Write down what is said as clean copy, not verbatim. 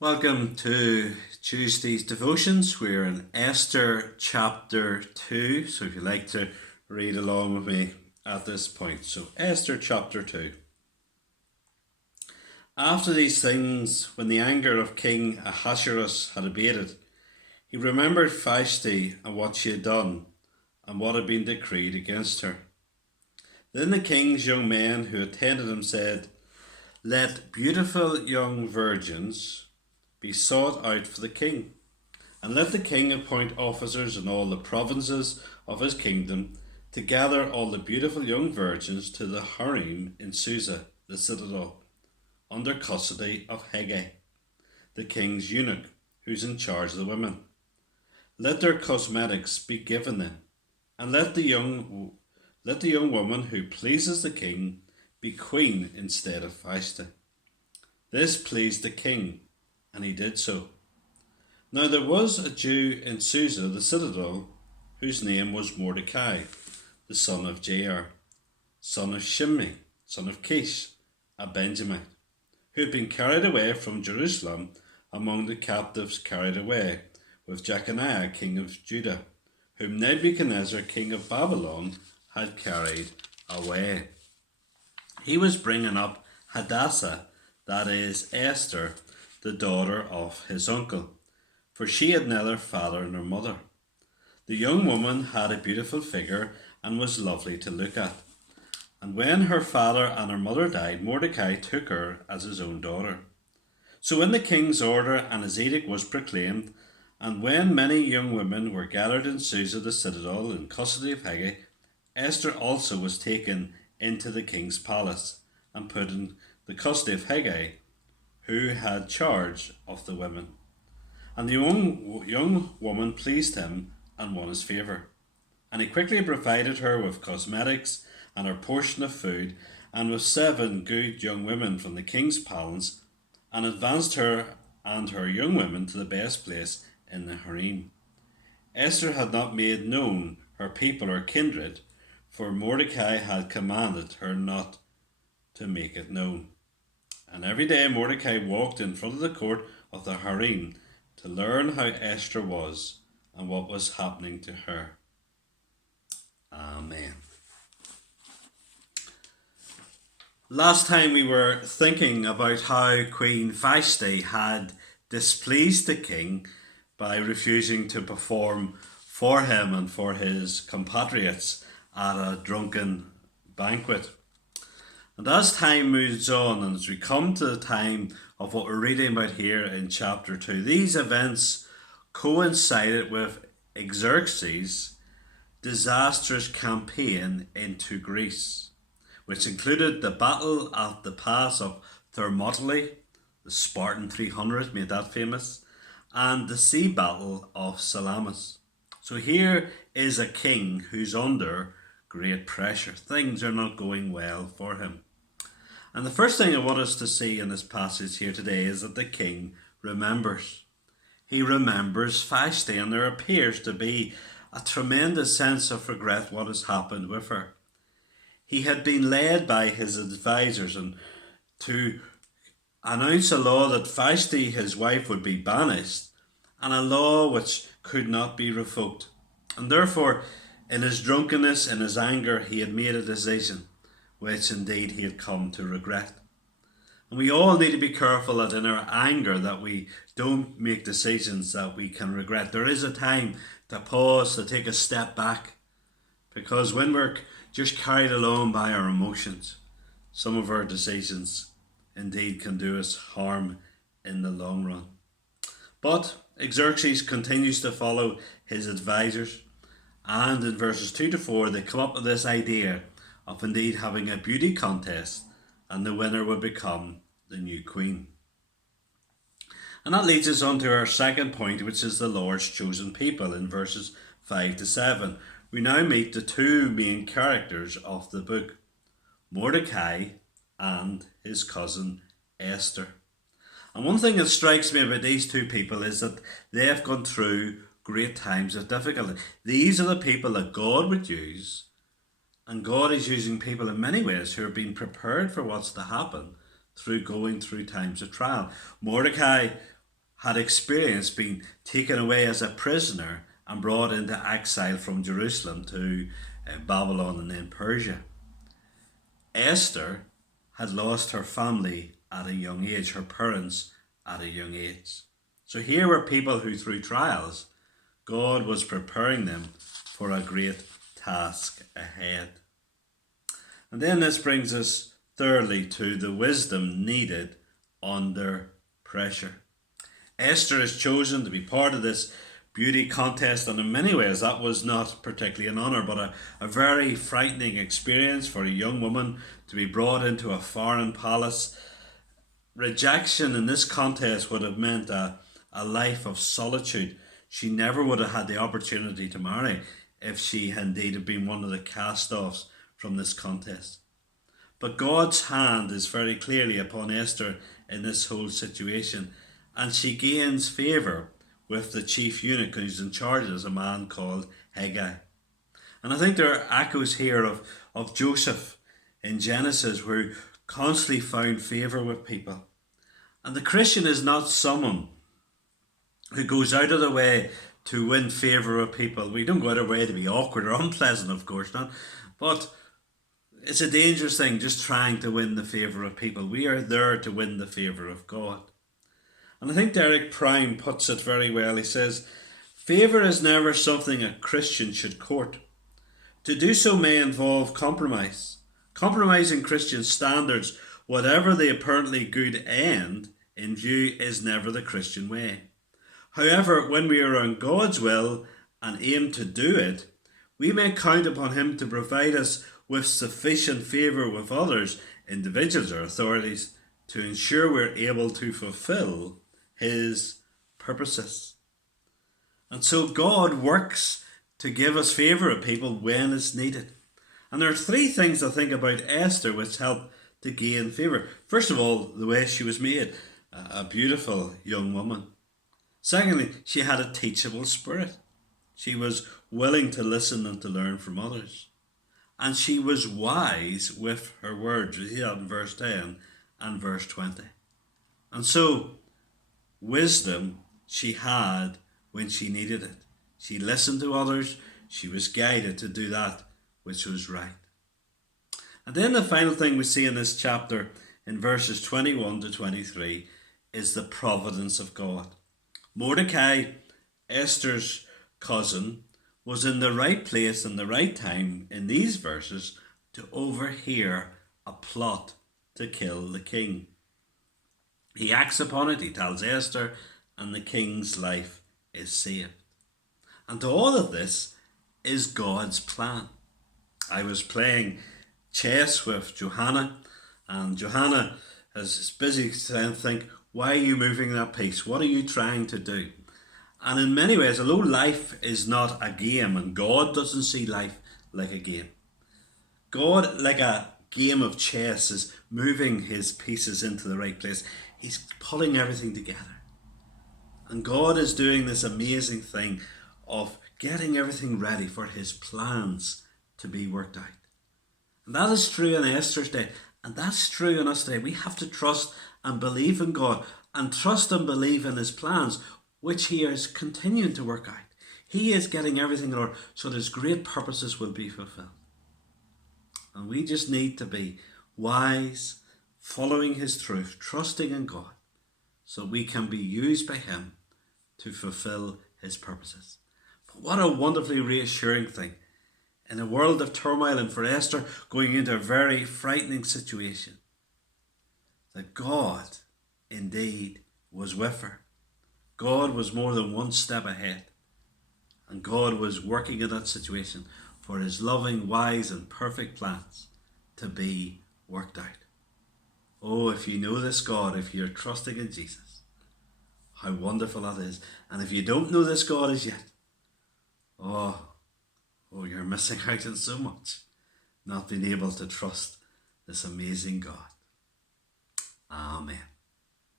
Welcome to Tuesday's devotions. We're in Esther chapter 2, so if you'd like to read along with me at this point. So, Esther chapter 2. After these things, when the anger of King Ahasuerus had abated, he remembered Vashti and what she had done, and what had been decreed against her. Then the king's young men who attended him said, "Let beautiful young virgins be sought out for the king, and let the king appoint officers in all the provinces of his kingdom to gather all the beautiful young virgins to the harem in Susa, the citadel, under custody of Haggai, the king's eunuch, who's in charge of the women. Let their cosmetics be given them, and let the young woman who pleases the king be queen instead of Vashti." This pleased the king, and he did so. Now there was a Jew in Susa, the citadel, whose name was Mordecai, the son of Jair, son of Shimei, son of Kish, a Benjamite, who had been carried away from Jerusalem among the captives carried away with Jeconiah, king of Judah, whom Nebuchadnezzar, king of Babylon, had carried away. He was bringing up Hadassah, that is Esther, the daughter of his uncle, for she had neither father nor mother. The young woman had a beautiful figure and was lovely to look at. And when her father and her mother died, Mordecai took her as his own daughter. So when the king's order and his edict was proclaimed, and when many young women were gathered in Susa the citadel in custody of Haggai, Esther also was taken into the king's palace and put in the custody of Haggai, who had charge of the women. And the young woman pleased him and won his favour. And he quickly provided her with cosmetics and her portion of food, and with 7 good young women from the king's palace, and advanced her and her young women to the best place in the harem. Esther had not made known her people or kindred, for Mordecai had commanded her not to make it known. And every day Mordecai walked in front of the court of the harem to learn how Esther was and what was happening to her. Amen. Last time we were thinking about how Queen Vashti had displeased the king by refusing to perform for him and for his compatriots at a drunken banquet. And as time moves on, and as we come to the time of what we're reading about here in chapter 2, these events coincided with Xerxes' disastrous campaign into Greece, which included the battle at the pass of Thermopylae, the Spartan 300 made that famous, and the sea battle of Salamis. So here is a king who's under great pressure. Things are not going well for him. And the first thing I want us to see in this passage here today is that the king remembers. He remembers Vashti, and there appears to be a tremendous sense of regret what has happened with her. He had been led by his advisors and to announce a law that Vashti, his wife, would be banished, and a law which could not be revoked. And therefore, in his drunkenness, in his anger, he had made a decision which indeed he had come to regret. And we all need to be careful that in our anger that we don't make decisions that we can regret. There is a time to pause, to take a step back, because when we're just carried along by our emotions, some of our decisions indeed can do us harm in the long run. But Xerxes continues to follow his advisors, and in verses 2 to 4 they come up with this idea of indeed having a beauty contest, and the winner would become the new queen. And that leads us on to our second point, which is the Lord's chosen people in verses 5 to 7. We now meet the two main characters of the book, Mordecai and his cousin Esther. And one thing that strikes me about these two people is that they have gone through great times of difficulty. These are the people that God would use, and God is using people in many ways who are being prepared for what's to happen through going through times of trial. Mordecai had experienced being taken away as a prisoner and brought into exile from Jerusalem to Babylon and then Persia. Esther had lost her family at a young age, her parents at a young age. So here were people who, through trials, God was preparing them for a great task ahead. And then this brings us thirdly to the wisdom needed under pressure. Esther is chosen to be part of this beauty contest, and in many ways that was not particularly an honour, but a very frightening experience for a young woman to be brought into a foreign palace. Rejection in this contest would have meant a life of solitude. She never would have had the opportunity to marry if she indeed had been one of the cast-offs from this contest. But God's hand is very clearly upon Esther in this whole situation, and she gains favour with the chief eunuch who's in charge, as a man called Haggai. And I think there are echoes here of Joseph in Genesis, who constantly found favour with people. And the Christian is not someone who goes out of the way to win favour with people. We don't go out of the way to be awkward or unpleasant, of course not. But it's a dangerous thing just trying to win the favour of people. We are there to win the favour of God. And I think Derek Prime puts it very well. He says, favour is never something a Christian should court. To do so may involve compromise. Compromising Christian standards, whatever the apparently good end in view, is never the Christian way. However, when we are on God's will and aim to do it, we may count upon Him to provide us with sufficient favour with others, individuals or authorities, to ensure we're able to fulfil His purposes. And so God works to give us favour of people when it's needed. And there are three things I think about Esther which help to gain favour. First of all, the way she was made, a beautiful young woman. Secondly, she had a teachable spirit. She was willing to listen and to learn from others. And she was wise with her words. We see that in verse 10 and verse 20. And so, wisdom she had when she needed it. She listened to others. She was guided to do that which was right. And then the final thing we see in this chapter, in verses 21 to 23, is the providence of God. Mordecai, Esther's cousin, was in the right place and the right time in these verses to overhear a plot to kill the king. He acts upon it, he tells Esther, and the king's life is saved. And to all of this is God's plan. I was playing chess with Johanna, and Johanna is busy saying, think, why are you moving that piece? What are you trying to do? And in many ways, although life is not a game, and God doesn't see life like a game, God, like a game of chess, is moving His pieces into the right place. He's pulling everything together. And God is doing this amazing thing of getting everything ready for His plans to be worked out. And that is true in Esther's day. And that's true in us today. We have to trust and believe in God, and trust and believe in His plans, which He is continuing to work out. He is getting everything in order so that His great purposes will be fulfilled. And we just need to be wise, following His truth, trusting in God, so we can be used by Him to fulfill His purposes. But what a wonderfully reassuring thing in a world of turmoil, and for Esther going into a very frightening situation, that God indeed was with her. God was more than one step ahead, and God was working in that situation for His loving, wise and perfect plans to be worked out. Oh, if you know this God, if you're trusting in Jesus, how wonderful that is. And if you don't know this God as yet, oh, you're missing out on so much, not being able to trust this amazing God. Amen.